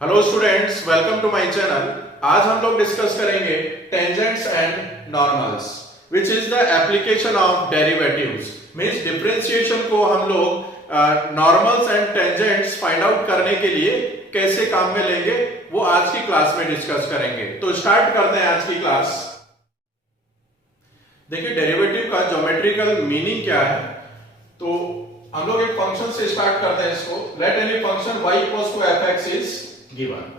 Hello students, welcome to my channel. आज हम लोग डिस्कस करेंगे tangents and normals, which is the application of derivatives. Means differentiation को हम लोग normals and tangents find out करने के लिए कैसे काम में लेंगे, वो आज की क्लास में डिस्कस करेंगे। तो स्टार्ट करते हैं आज की क्लास। देखिए, डेरिवेटिव का ज्योमेट्रिकल मीनिंग क्या है। तो हम लोग एक फंक्शन से स्टार्ट करते हैं इसको। Let any function y equals to fx is given.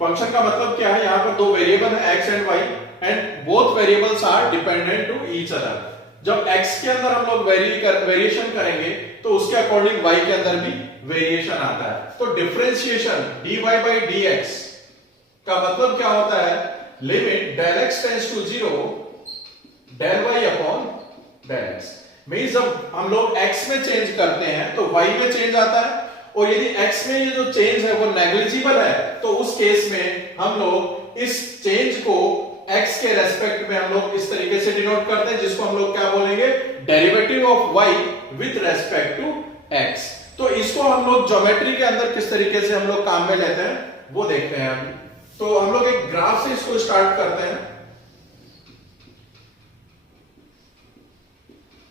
Function का मतलब क्या है, यहां पर दो वेरिएबल है x and y and both variables are dependent to each other. जब x के अंदर हम लोग वेरिएशन करेंगे तो उसके अकॉर्डिंग y के अंदर भी वेरिएशन आता है। तो डिफरेंशिएशन dy by dx का मतलब क्या होता है, limit del x tends to 0 del y upon del x। Means जब हम लोग x में चेंज करते हैं तो y में चेंज आता है, और यदि x में ये जो चेंज है वो नेग्लिजिबल है तो उस केस में हम लोग इस चेंज को x के रेस्पेक्ट में हम लोग इस तरीके से डिनोट करते हैं, जिसको हम लोग क्या बोलेंगे, derivative of y with respect to x। तो इसको हम लोग ज्योमेट्री के अंदर किस तरीके से हम लोग काम में लेते हैं वो देखते हैं अभी। तो हम लोग एक ग्राफ से इसको स्टार्ट करते हैं।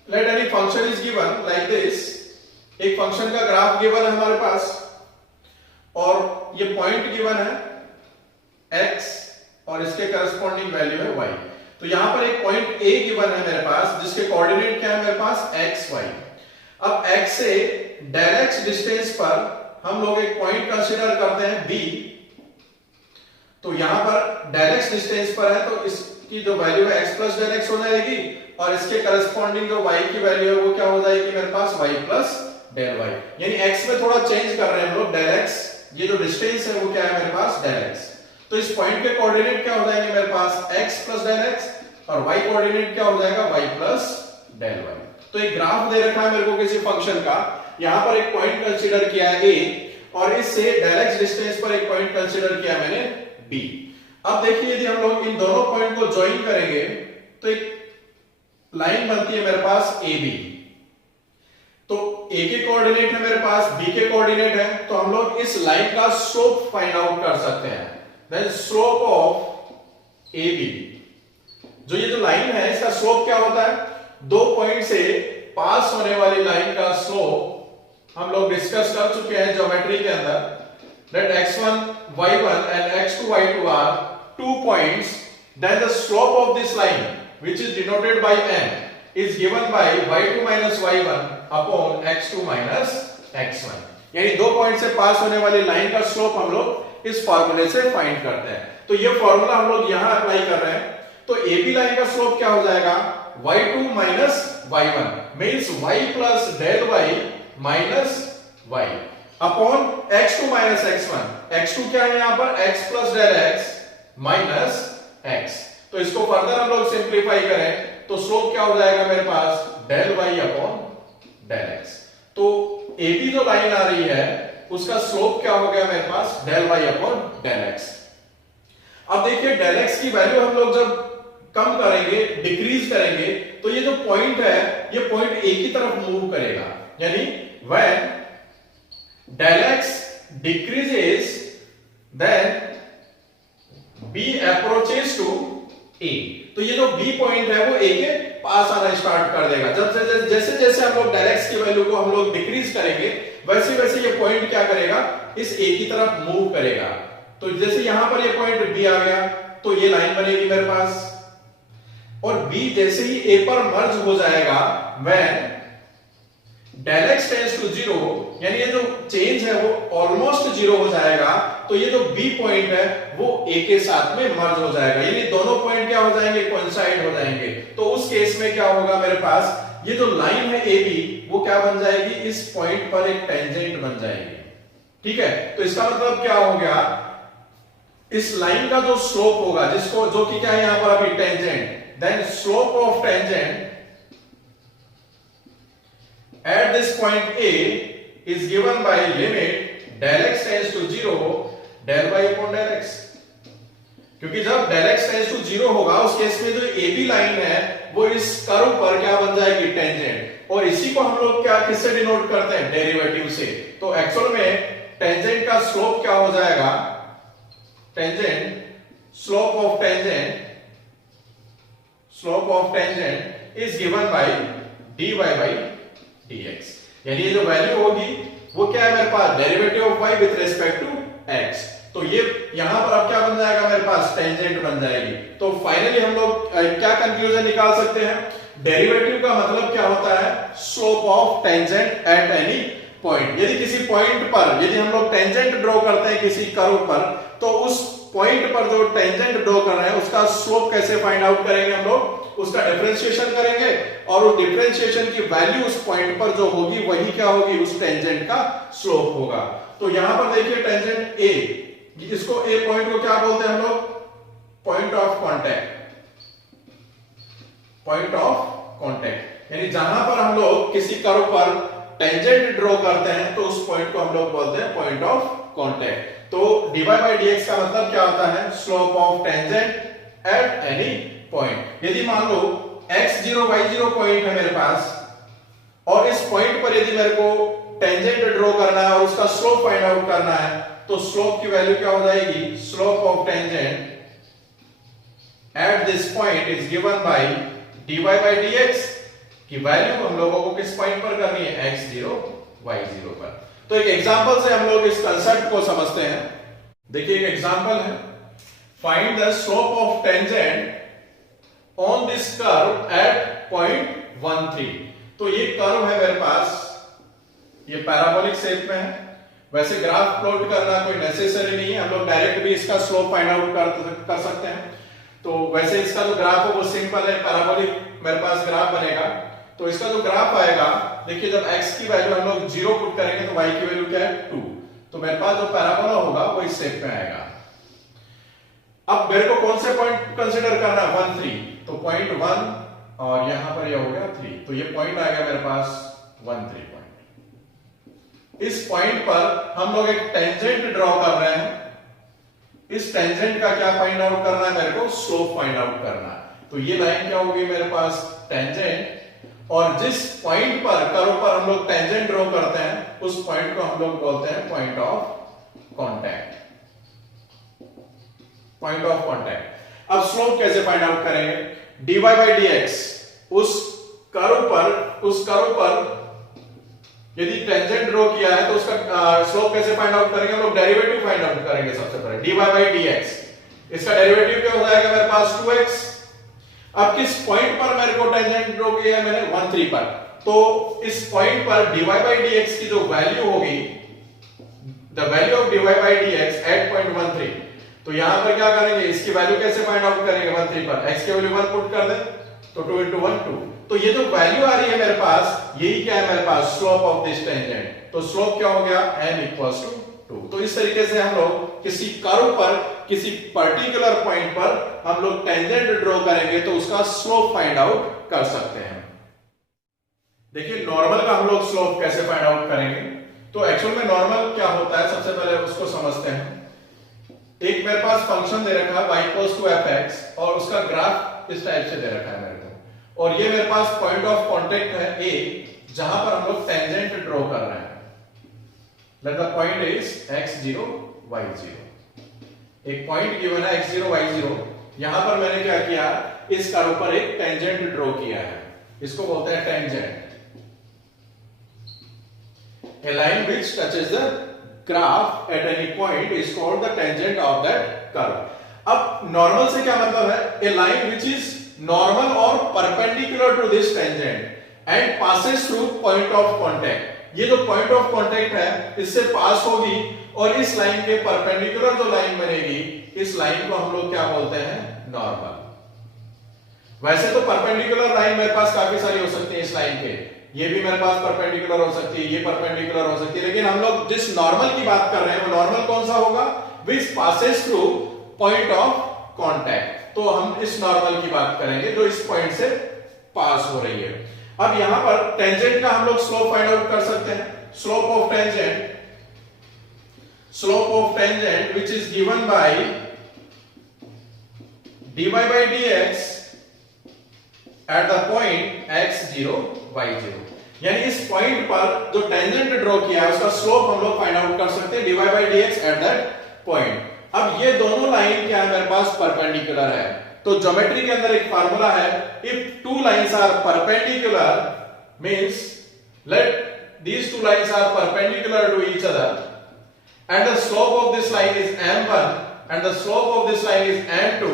Let any function is given like this। एक फंक्शन का ग्राफ गिवन है हमारे पास और ये पॉइंट गिवन है x और इसके करस्पॉन्डिंग वैल्यू है y। तो यहां पर एक पॉइंट a गिवन है मेरे पास, जिसके कोऑर्डिनेट क्या है मेरे पास, x y। अब x से del x डिस्टेंस पर हम लोग एक पॉइंट कंसीडर करते हैं b। तो यहां पर del x डिस्टेंस पर है तो इसकी जो वैल्यू है x प्लस del x हो जाएगी, और इसके करस्पॉन्डिंग जो y की वैल्यू है वो क्या हो जाएगी मेरे पास, y प्लस del y। यानी x में थोड़ा चेंज कर रहे हैं हम लोग, del x, ये जो डिस्टेंस है वो क्या है मेरे पास, del x। तो इस पॉइंट के कोऑर्डिनेट क्या हो जाएंगे मेरे पास, x प्लस del x, और y कोऑर्डिनेट क्या हो जाएगा, y प्लस del y। तो एक ग्राफ दे रखा है मेरे को किसी फंक्शन का, यहां पर एक पॉइंट कंसीडर किया है a, और इससे del x डिस्टेंस पर एक पॉइंट कंसीडर किया मैंने b। अब देखिए, यदि हम लोग इन दोनों पॉइंट को ज्वाइन करेंगे तो एक लाइन बनती है मेरे पास AB। तो A के कोऑर्डिनेट है मेरे पास, B के कोऑर्डिनेट है, तो हम लोग इस लाइन का स्लोप फाइंड आउट कर सकते हैं। देन स्लोप ऑफ AB, जो ये जो लाइन है इसका स्लोप क्या होता है, दो पॉइंट से पास होने वाली लाइन का स्लोप हम लोग डिस्कस कर चुके हैं ज्योमेट्री के अंदर। That x1 y1 and x2 y2 are two points, then the slope of this line which is denoted by n is given by y2 minus y1 upon x2 minus x1। यानी दो point से पास होने वाली line का slope हम लोग इस फॉर्मूले से फाइंड करते हैं। तो ये फॉर्मूला हम लोग यहां अप्लाई कर रहे हैं। तो AB लाइन का स्लोप क्या हो जाएगा, y2 minus y1 means y plus del y minus y upon x2 minus x1। x2 क्या है यहां पर, x plus del x minus x। तो इसको फर्दर हम लोग सिंप्लीफाई करें तो स्लोप क्या हो जाएगा मेरे पास, del y upon del x। तो AB जो लाइन आ रही है उसका स्लोप क्या हो गया मेरे पास, del y upon del x। अब देखिए, del x की वैल्यू हम लोग जब कम करेंगे, डिक्रीज करेंगे, तो ये जो पॉइंट है ये पॉइंट A की तरफ मूव करेगा। यानी when del x decreases then B approaches to A। तो ये जो B पॉइंट है वो A के पास आना स्टार्ट कर देगा। जब जैसे जैसे हम लोग del x की वैल्यू को हम लोग डिक्रीज करेंगे वैसे वैसे ये पॉइंट क्या करेगा, इस A की तरफ मूव करेगा। तो जैसे यहां पर ये पॉइंट B आ गया तो ये लाइन बनेगी मेरे पास, और B जैसे ही A पर मर्ज हो जाएगा when del x tends to 0, यानी ये जो चेंज है वो ऑलमोस्ट 0 हो जाएगा, तो ये जो B पॉइंट है वो A के साथ में मर्ज हो जाएगा। यानी दोनों पॉइंट क्या हो जाएंगे, कोइंसाइड हो जाएंगे। तो उस केस में क्या होगा मेरे पास, ये जो लाइन है AB वो क्या बन जाएगी, इस पॉइंट पर एक टेंजेंट बन जाएगी। ठीक है, तो इसका मतलब क्या हो गया, इस लाइन का जो स्लोप होगा, जिसको जो कि क्या है यहां पर अभी tangent, then slope of tangent at this point A is given by limit del x tends to 0 del y upon del x। क्योंकि जब del x tends to 0 होगा उस केस में जो AB लाइन है वो इस कर्व पर क्या बन जाएगी, टेंजेंट। और इसी को हम लोग क्या किससे डिनोट करते हैं, डेरिवेटिव से। तो एक्चुअल में टेंजेंट का स्लोप क्या हो जाएगा, slope of tangent is given by dy by dx। यानी ये जो वैल्यू होगी वो क्या है मेरे पास, derivative of y with respect to x। तो ये यहां पर अब क्या बन जाएगा मेरे पास, टेंजेंट बन जाएगी। तो फाइनली हम लोग क्या कंक्लूजन निकाल सकते हैं, डेरिवेटिव का मतलब क्या होता है, slope of tangent at any point. यदि किसी पॉइंट पर यदि हम लोग टेंजेंट ड्रॉ करते हैं किसी कर्व पर, तो उस पॉइंट पर जो टेंजेंट ड्रॉ कर रहे हैं उसका स्लोप कैसे फाइंड आउट करेंगे, हम लोग उसका डिफरेंशिएशन करेंगे और उस डिफरेंशिएशन की वैल्यू उस पॉइंट पर जो होगी वही क्या होगी, उस टेंजेंट का स्लोप होगा। तो यहां पर देखिए टेंजेंट ए, इसको ए पॉइंट को क्या बोलते हैं हम लोग, पॉइंट ऑफ कांटेक्ट। यानी जहां पर हम लोग किसी कर्व पर टेंजेंट ड्रॉ करते हैं तो उस पॉइंट को हम लोग बोलते हैं पॉइंट ऑफ कांटेक्ट। तो dy बाय dx का मतलब क्या होता है, slope of tangent at any point. यदि मान लो x0 y0 पॉइंट है मेरे पास और इस पॉइंट पर यदि मेरे को टेंजेंट ड्रॉ करना है और उसका स्लोप फाइंड आउट करना है, तो स्लोप की वैल्यू क्या हो जाएगी, slope of tangent at this point is given by dy by dx की वैल्यू हम लोगों को किस पॉइंट पर करनी है, x0 y0 पर। तो एक एग्जांपल से हम लोग इस कांसेप्ट को समझते हैं। देखिए एक एग्जांपल है, find the slope of tangent on this curve at point 13। तो ये कर्व है मेरे पास, ये पैराबोलिक शेप में है। वैसे ग्राफ प्लॉट करना कोई नेसेसरी नहीं है, हम लोग डायरेक्ट भी इसका स्लोप फाइंड आउट कर सकते हैं। तो वैसे इसका जो ग्राफ है वो सिंपल है, पैराबोलिक मेरे पास ग्राफ बनेगा। तो इसका जो ग्राफ आएगा, देखिए जब x की वैल्यू हम लोग 0 पुट करेंगे तो y की वैल्यू क्या है, 2। तो मेरे पास जो पैराबोला होगा वो इस शेप में आएगा। अब मेरे को कौन से पॉइंट कंसीडर करना है, 1 3। तो पॉइंट 1 और यहां पर ये हो गया 3, तो ये पॉइंट आ गया मेरे पास 1 3 पॉइंट। इस पॉइंट पर हम लोग एक टेंजेंट ड्रॉ कर रहे हैं। इस टेंजेंट का क्या फाइंड आउट करना है, मेरे को स्लोप फाइंड आउट करना है। तो ये लाइन क्या होगी मेरे पास, टेंजेंट, और जिस पॉइंट पर कर्व पर हम लोग टेंजेंट ड्रॉ करते हैं उस पॉइंट को हम लोग बोलते हैं पॉइंट ऑफ कांटेक्ट। अब स्लोप कैसे फाइंड आउट करेंगे, dy बाय dx, उस कर्व पर यदि टेंजेंट ड्रॉ किया है तो उसका स्लोप कैसे फाइंड आउट करेंगे, हम लोग डेरिवेटिव फाइंड आउट करेंगे सबसे पहले। dy बाय dx, इसका डेरिवेटिव क्या हो जाएगा मेरे पास, 2x। अब किस पॉइंट पर मेरे को टेंजेंट ड्रॉ किया है मैंने, 1 3 पर। तो इस पॉइंट पर dy बाय dx की जो वैल्यू होगी, the value of dy by dx at point 1 3। तो यहां पर क्या करेंगे, इसकी वैल्यू कैसे फाइंड आउट करेंगे, 1 3 पर x की वैल्यू 1 पुट कर दे तो 2 * 1 2। तो ये जो वैल्यू आ रही है मेरे पास, यही क्या है मेरे पास, स्लोप ऑफ दिस टेंजेंट। तो स्लोप क्या हो गया, m = 2। तो इस तरीके से हम लोग किसी कर्व पर किसी पर्टिकुलर पॉइंट पर हम लोग टेंजेंट ड्रॉ करेंगे तो उसका स्लोप फाइंड आउट कर सकते हैं। देखिए नॉर्मल का हम लोग स्लोप कैसे फाइंड आउट करेंगे। तो एक्चुअल में नॉर्मल क्या होता है, सबसे पहले उसको समझते हैं। एक मेरे पास फंक्शन दे रखा है y = fx और उसका ग्राफ इस टाइप से दे रखा है मेरे को, और ये मेरे पास पॉइंट ऑफ कांटेक्ट है a, जहां पर हम लोग टेंजेंट ड्रॉ कर रहे हैं। Let the point is x0 y0। एक पॉइंट गिवन है x0 y0, यहां पर मैंने क्या किया, इस कर्व पर एक टेंजेंट ड्रॉ किया है, इसको बोलते हैं tangent. A line which touches the graph at any point is called the tangent of that curve। अब नॉर्मल से क्या मतलब है, a line which is normal or perpendicular to this tangent and passes through point of contact। ये जो point of contact है इससे पास होगी और इस लाइन के परपेंडिकुलर जो लाइन बनेगी, इस लाइन को हम लोग क्या बोलते हैं, नॉर्मल। वैसे तो परपेंडिकुलर लाइन मेरे पास काफी सारी हो सकती है इस लाइन के, ये भी मेरे पास परपेंडिकुलर हो सकती है, ये परपेंडिकुलर हो सकती है, लेकिन हम लोग जिस नॉर्मल की बात कर रहे हैं वो नॉर्मल कौन सा होगा, विच passes through point of contact. तो हम इस नॉर्मल की बात करेंगे जो इस पॉइंट से पास हो रही है। अब यहां पर टेंजेंट का हम लोग स्लोप फाइंड आउट कर सकते हैं। Slope of tangent which is given by dy by dx at the point x0 y0। यानी इस पॉइंट पर जो टेंजेंट ड्रॉ किया है उसका स्लोप हम लोग फाइंड आउट कर सकते हैं dy by dx at that point. अब ये दोनों लाइन क्या है मेरे पास परपेंडिकुलर है, तो ज्योमेट्री के अंदर एक फार्मूला है, if two lines are perpendicular means let these two lines are perpendicular to each other and the slope of this line is m1 and the slope of this line is m2,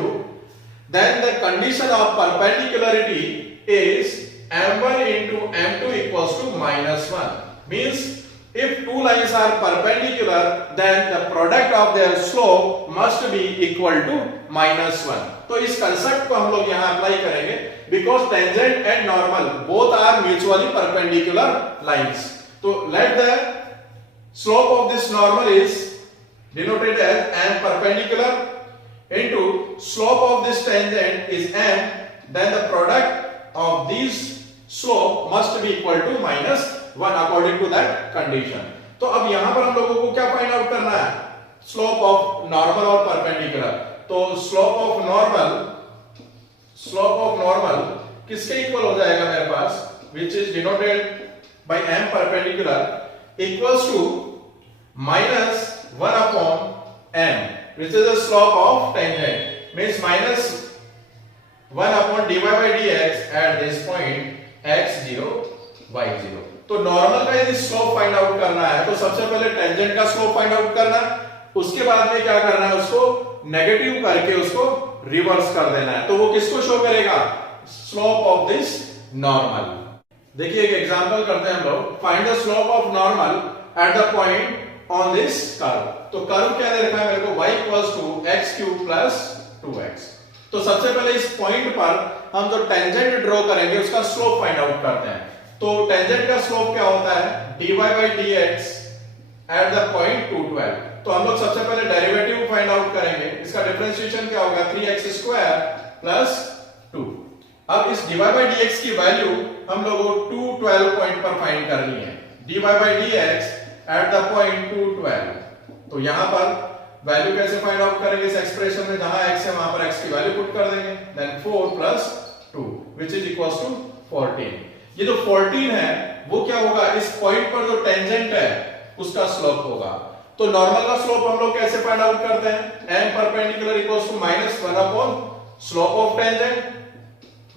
then the condition of perpendicularity is m1 into m2 equals to -1, means if two lines are perpendicular then the product of their slope must be equal to -1। तो इस concept को हम लोग यहां apply करेंगे because tangent and normal both are mutually perpendicular lines। तो let the slope of this normal is denoted as m perpendicular into slope of this tangent is m, then the product of these slope must be equal to -1 according to that condition। तो अब यहां पर हम लोगों को क्या find out करना है, slope of normal और perpendicular। तो slope of normal किसके इक्वल हो जाएगा मेरे पास, which is denoted by m perpendicular equals to -1 upon m, which is the slope of tangent, means -1 upon dy by dx at this point x0 y0। तो normal का यदि slope find out करना है तो सबसे पहले टेंजेंट का slope find out करना, उसके बाद में क्या करना है, उसको नेगेटिव करके उसको रिवर्स कर देना है। तो वो किसको शो करेगा, स्लोप ऑफ दिस नॉर्मल। देखिए एक एग्जांपल करते हैं हम लोग, find the slope of normal at the point on this curve. तो कर्व क्या दे रखा है मेरे को, y equals to x³ plus 2x। तो सबसे पहले इस पॉइंट पर हम जो टेंजेंट ड्रॉ करेंगे उसका स्लोप फाइंड आउट करते हैं। तो टेंजेंट का स्लोप क्या होता है, dy by dx at the point 2, 12। तो हम लोग सबसे पहले डेरिवेटिव फाइंड आउट करेंगे, इसका डिफरेंशिएशन क्या होगा, 3x² प्लस 2। अब इस dy by dx की वैल्यू हम लोगों को 2, 12 पॉइंट पर फाइंड करनी है, dy by dx at the point 2, 12। तो यहां पर वैल्यू कैसे फाइंड आउट करेंगे, इस एक्सप्रेशन में जहां x है वहां पर x की वैल्यू पुट कर देंगे, then 4 plus 2 which is equals to 14। ये जो 14 है वो क्या होगा, इस पॉइंट पर जो टेंजेंट है उसका स्लोप होगा। तो नॉर्मल का स्लोप हम लोग कैसे फाइंड आउट करते हैं, m perpendicular equals to -1 upon slope of tangent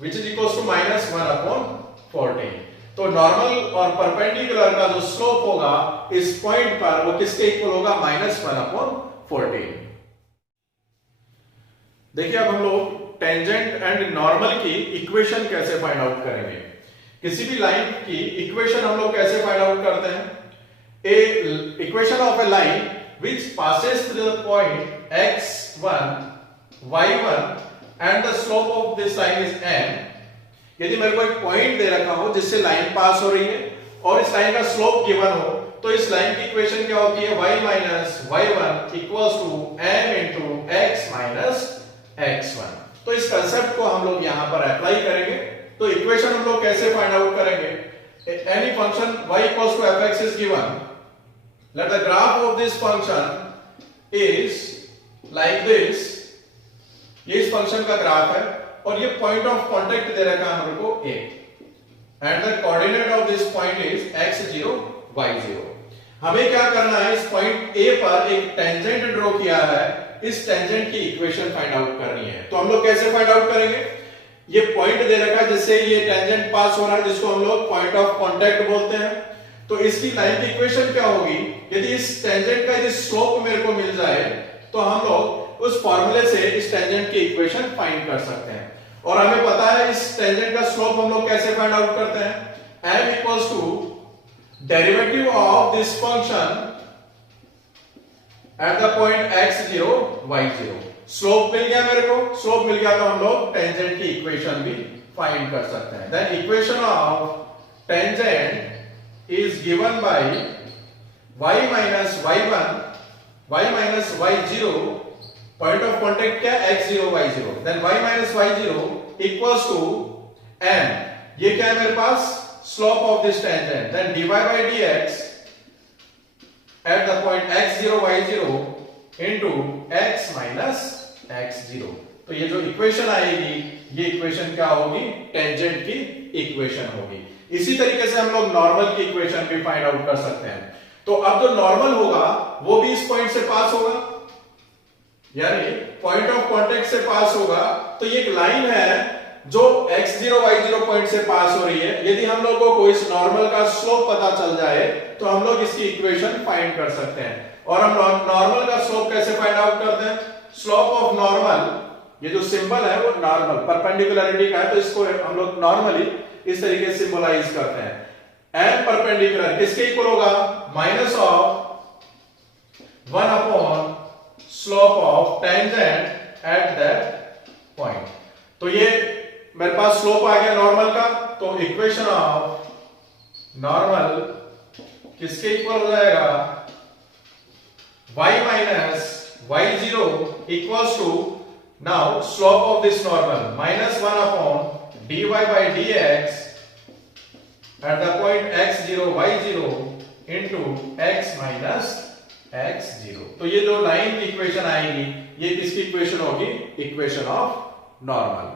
which is equals to -1 upon 14। तो नॉर्मल और परपेंडिकुलर का जो स्लोप होगा इस पॉइंट पर वो किसके इक्वल होगा, -1 अपॉन 14। देखिए अब हम लोग टेंजेंट एंड नॉर्मल की इक्वेशन कैसे फाइंड आउट करेंगे। किसी भी लाइन की इक्वेशन हम लोग कैसे फाइंड आउट करते हैं, a equation of a line which passes through the point x1 y1 and the slope of this line is m। यदि मेरे को एक पॉइंट दे रखा हो जिससे लाइन पास हो रही है और इस लाइन का स्लोप गिवन हो, तो इस लाइन की इक्वेशन क्या होती है, y minus y1 equals to m into x minus x1। तो इस कंसेप्ट को हम लोग यहां पर अप्लाई करेंगे। तो इक्वेशन हम लोग कैसे फाइंड आउट करेंगे, any function y equals to fx is given, let the graph of this function is like this. ये इस फंक्शन का ग्राफ है और ये पॉइंट ऑफ कांटेक्ट दे रखा है हमरे को a, and the coordinate of this point is x0 y0। हमें क्या करना है, इस पॉइंट a पर एक टेंजेंट ड्रॉ किया है, इस टेंजेंट की इक्वेशन फाइंड आउट करनी है। तो हम लोग कैसे फाइंड आउट करेंगे, ये पॉइंट दे रखा है जिससे ये टेंजेंट पास हो रहा है, जिसको हम लोग पॉइंट ऑफ कांटेक्ट बोलते हैं। तो इसकी लाइन की इक्वेशन क्या होगी, यदि इस टेंजेंट का यदि स्लोप मेरे को मिल जाए तो हम लोग उस फॉर्मूले से इस टेंजेंट की इक्वेशन फाइंड कर सकते हैं। और हमें पता है इस टेंजेंट का स्लोप हम लोग कैसे फाइंड आउट करते हैं, m equals to derivative of this function at the point x0 y0। Slope मिल गया मेरे को, स्लोप मिल गया तो हम लोग टेंजेंट की इक्वेशन भी फाइंड कर सकते हैं। Then equation of tangent is given by y minus y1 y minus y0, point of contact क्या, x0 y0, then y minus y0 equals to m। ये क्या है मेरे पास, slope of this tangent, then dy by dx at the point x0 y0 into x minus x0। तो ये जो equation आएगी ये इक्वेशन क्या होगी, टेंजेंट की इक्वेशन होगी। इसी तरीके से हम लोग नॉर्मल की इक्वेशन भी फाइंड आउट कर सकते हैं। तो अब जो नॉर्मल होगा वो भी इस पॉइंट से पास होगा, यानी पॉइंट ऑफ कांटेक्ट से पास होगा। तो ये एक लाइन है जो x0 y0 पॉइंट से पास हो रही है। यदि हम लोगों को इस नॉर्मल का स्लोप पता चल जाए तो हम लोग इसकी इक्वेशन फाइंड कर सकते हैं। और हम नॉर्मल का स्लोप कैसे फाइंड आउट करते हैं? स्लोप ऑफ नॉर्मल, ये जो सिंबल है वो नॉर्मल परपेंडिकुलरिटी का है, तो इसको हम लोग नॉर्मली इस तरीके से सिंबलाइज करते हैं। एन परपेंडिकुलर किसके इक्वल होगा? Minus of 1 upon slope of tangent at that point. तो ये मेरे पास स्लोप आ गया नॉर्मल का, तो इक्वेशन ऑफ नॉर्मल किसके इक्वल हो जाएगा? y minus y0 equals to now slope of this normal minus 1 upon dy by dx at the point x0 y0 into x minus x0। तो ये जो लाइन की इक्वेशन आएगी ये किसकी इक्वेशन होगी? Equation of normal.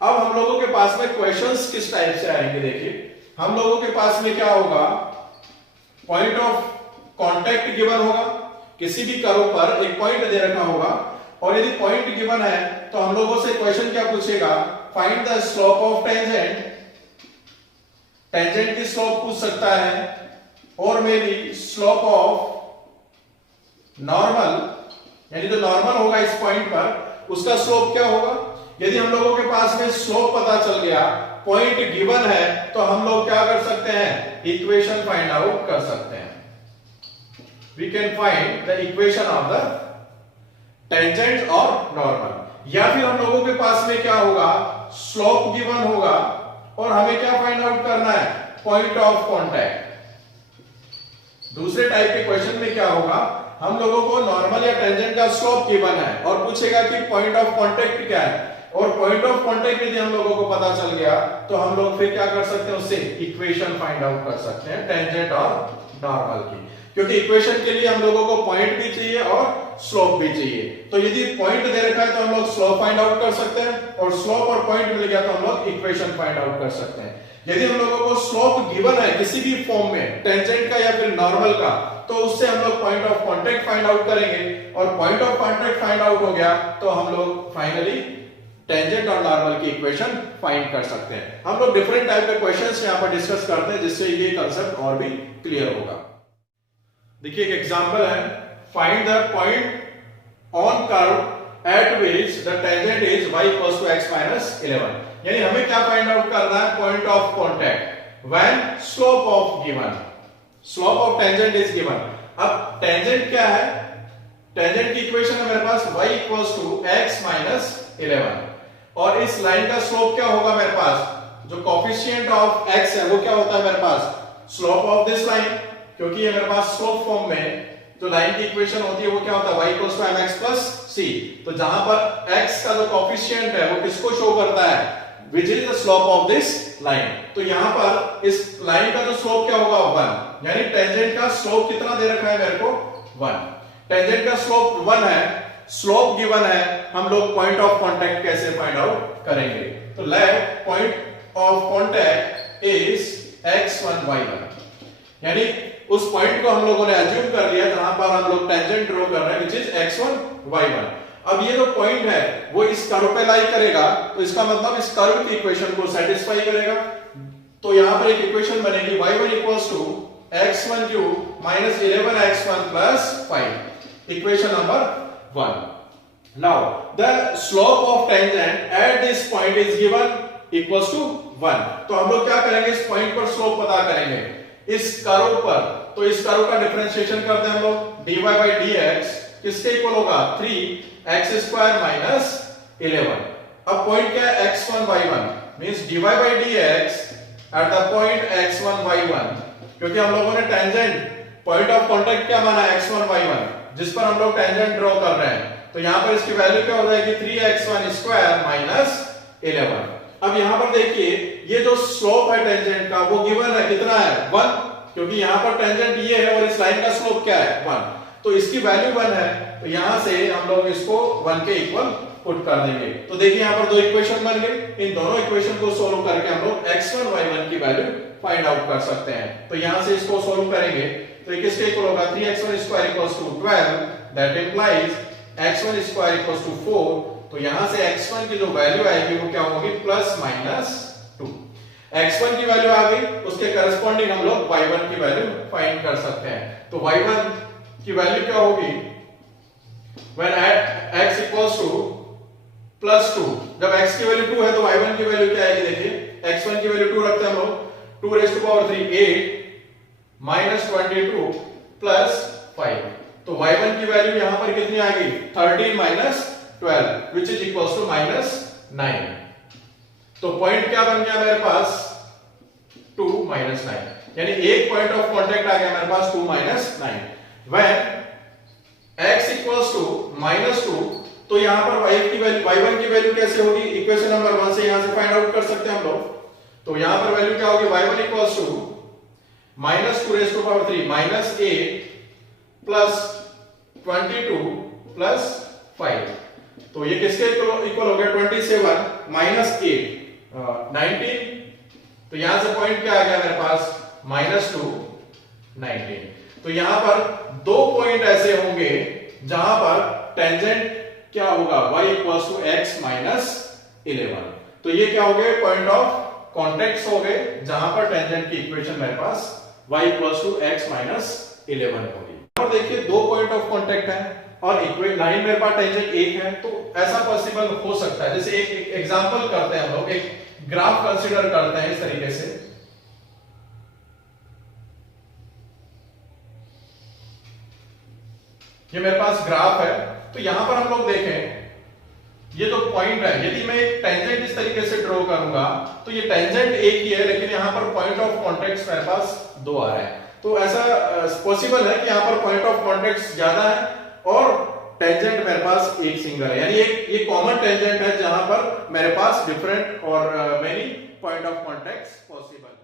अब हम लोगों के पास में क्वेश्चंस किस टाइप से आएंगे? देखिए हम लोगों के पास में क्या होगा? पॉइंट ऑफ कांटेक्ट गिवन होगा, किसी भी कर्व पर एक पॉइंट दे रखा होगा, और यदि पॉइंट गिवन है तो हम लोगों से क्वेश्चन क्या पूछेगा? Find the slope of tangent. Tangent की स्लोप पूछ सकता है, और may be slope of normal, यानी जो नॉर्मल होगा इस पॉइंट पर उसका स्लोप क्या होगा। यदि हम लोगों के पास में स्लोप पता चल गया, पॉइंट गिवन है, तो हम लोग क्या कर सकते हैं? इक्वेशन फाइंड आउट कर सकते हैं। We can find the equation of the tangent और नॉर्मल। या फिर हम लोगों के पास में क्या होगा? स्लोप गिवन होगा और हमें क्या फाइंड आउट करना है? Point of contact. दूसरे टाइप के क्वेश्चन में क्या होगा? हम लोगों को नॉर्मल या टेंजेंट का स्लोप गिवन है और पूछेगा कि पॉइंट ऑफ कांटेक्ट क्या है, और पॉइंट ऑफ कांटेक्ट यदि हम लोगों को पता चल गया तो हम लोग फिर क्या कर सकते हैं? उससे इक्वेशन फाइंड आउट कर सकते हैं टेंजेंट और नॉर्मल की, क्योंकि इक्वेशन के लिए हम लोगों को पॉइंट भी चाहिए और स्लोप भी चाहिए। तो यदि पॉइंट दे रखा है तो हम लोग स्लोप फाइंड आउट कर सकते हैं, और स्लोप और पॉइंट मिल गया तो हम लोग इक्वेशन फाइंड आउट कर सकते हैं। यदि हम लोगों को स्लोप गिवन है किसी भी फॉर्म में, टेंजेंट का या फिर नॉर्मल का, तो उससे हम लोग point of contact find out करेंगे, और point of contact find out हो गया तो हम लोग फाइनली टेंजेंट और नॉर्मल की इक्वेशन फाइंड कर सकते हैं। हम लोग डिफरेंट टाइप के क्वेश्चंस यहां पर डिस्कस करते हैं जिससे ये कंसेप्ट और भी क्लियर होगा। देखिए एक एग्जांपल है, find the point on curve at which the tangent is y equals to x minus 11। यानी हमें क्या फाइंड आउट करना है? Point of contact when slope of given, slope of tangent is given. अब टेंजेंट क्या है? Tangent की equation है मेरे पास y equals to x minus 11, और इस लाइन का स्लोप क्या होगा मेरे पास? जो कोफिशिएंट ऑफ x है वो क्या होता है मेरे पास? स्लोप ऑफ दिस लाइन, क्योंकि ये मेरे पास स्लोप फॉर्म में जो लाइन की इक्वेशन होती है वो क्या होता है? y equals to mx plus c। तो जहां पर x का जो कोफिशिएंट है वो किसको शो करता है? विच is the slope of this line. तो यहां पर इस लाइन का जो स्लोप क्या होगा? 1। यानी टेंजेंट का स्लोप कितना दे रखा है मेरे को? 1। टेंजेंट का स्लोप 1 है, स्लोप गिवन है, हम लोग पॉइंट ऑफ कांटेक्ट कैसे फाइंड आउट करेंगे? तो let point of contact is x1 y1, यानी उस पॉइंट को हम लोगों ने अज्यूम कर लिया जहां पर हम लोग टेंजेंट ड्रॉ कर रहे हैं, विच इज x1 y1। अब ये जो पॉइंट है वो इस कर्व पे लाई करेगा, तो इसका मतलब इस कर्व की इक्वेशन को सेटिस्फाई करेगा। तो यहां पर एक इक्वेशन बनेगी y1 equals to x1 cube minus 11x1 plus 5, equation number 1। Now the slope of tangent at this point is given equals to 1। तो हम लोग क्या करेंगे? इस पॉइंट पर स्लोप पता करेंगे इस कर्व पर। तो इस कर्व का डिफरेंशिएशन करते हैं हम लोग, dy by dx किसके इक्वल होगा? 3x square minus 11। अब पॉइंट क्या है? x1 y1 means dy by dx at the point x1 y1, क्योंकि हम लोगों ने टेंजेंट पॉइंट ऑफ कांटेक्ट क्या माना? x1 y1, जिस पर हम लोग टेंजेंट ड्रॉ कर रहे हैं। तो यहां पर इसकी वैल्यू क्या हो जाएगी? 3x1 square minus 11। अब यहां पर देखिए ये जो स्लोप है टेंजेंट का वो गिवन है, कितना है? 1, क्योंकि यहां पर टेंजेंट ये है और इस लाइन का स्लोप क्या है? 1। तो इसकी वैल्यू 1 है, तो यहां से हम लोग इसको 1 के इक्वल पुट कर देंगे। तो देखिए यहाँ पर दो इक्वेशन बन गए, इन दोनों इक्वेशन को सोल्व करके हम लोग x1 y1 की वैल्यू फाइंड आउट कर सकते हैं। तो यहां से इसको सोल्व करेंगे तो ये किसके इक्वल होगा, 3x1 square equals to 12, that implies x1 square equals to 4। तो यहां से x1 की जो वैल्यू आएगी वो क्या होगी, प्लस माइनस 2। x1 की वैल्यू आ गई, उसके करस्पॉन्डिंग हम लोग y1 की वैल्यू फाइंड कर सकते हैं। तो y1 की वैल्यू क्या होगी, when at x equals to plus 2, जब x की वैल्यू 2 है तो y1 की वैल्यू क्या आएगी, देखिए x1 की वैल्यू 2 रखते हैं हम लोग, 2 raised to power 3 8 minus 22 plus 5। तो y1 की वैल्यू यहां पर कितनी आ गई, 13 minus 12 which is equals to minus 9। तो पॉइंट क्या बन गया मेरे पास, 2 minus 9, यानी एक पॉइंट ऑफ कांटेक्ट आ गया मेरे पास 2 minus 9। when x equals to minus 2, तो यहां पर y1 की वैल्यू कैसे होगी, इक्वेशन नंबर 1 से यहां से फाइंड आउट कर सकते हैं हम लोग। तो यहां पर वैल्यू क्या होगी, y1 equals to minus 2 raised to power 3 minus 8 plus 22 plus 5। तो ये किसके इक्वल हो गया, 27 minus 8 19। तो यहां से पॉइंट क्या आ गया मेरे पास, -2 19। तो यहां पर दो पॉइंट ऐसे होंगे जहां पर टेंजेंट क्या होगा, y equals to x minus 11। तो ये क्या हो गए, पॉइंट ऑफ कॉन्टेक्ट हो गए जहां पर टेंजेंट की इक्वेशन मेरे पास y equals to x minus 11 होगी। और देखिए दो पॉइंट ऑफ कांटेक्ट है और इक्वेशन लाइन मेरे पास टेंजेंट एक है, तो ऐसा पॉसिबल हो सकता है। जैसे एक एग्जांपल करते हैं हम लोग, एक ग्राफ कंसीडर करते हैं इस तरीके से। ये मेरे पास ग्राफ है, तो यहां पर हम लोग देखें ये जो पॉइंट है, यदि मैं एक टेंजेंट इस तरीके से ड्रॉ करूंगा तो ये टेंजेंट एक ही है, लेकिन यहां पर पॉइंट ऑफ कॉन्टेक्ट मेरे पास दो आ रहे हैं। तो ऐसा पॉसिबल है कि यहां पर पॉइंट ऑफ कॉन्टेक्ट ज्यादा है और टेंजेंट मेरे पास एक सिंगल है, यानी एक ये कॉमन टेंजेंट है जहां पर मेरे पास डिफरेंट और many point of contact possible है।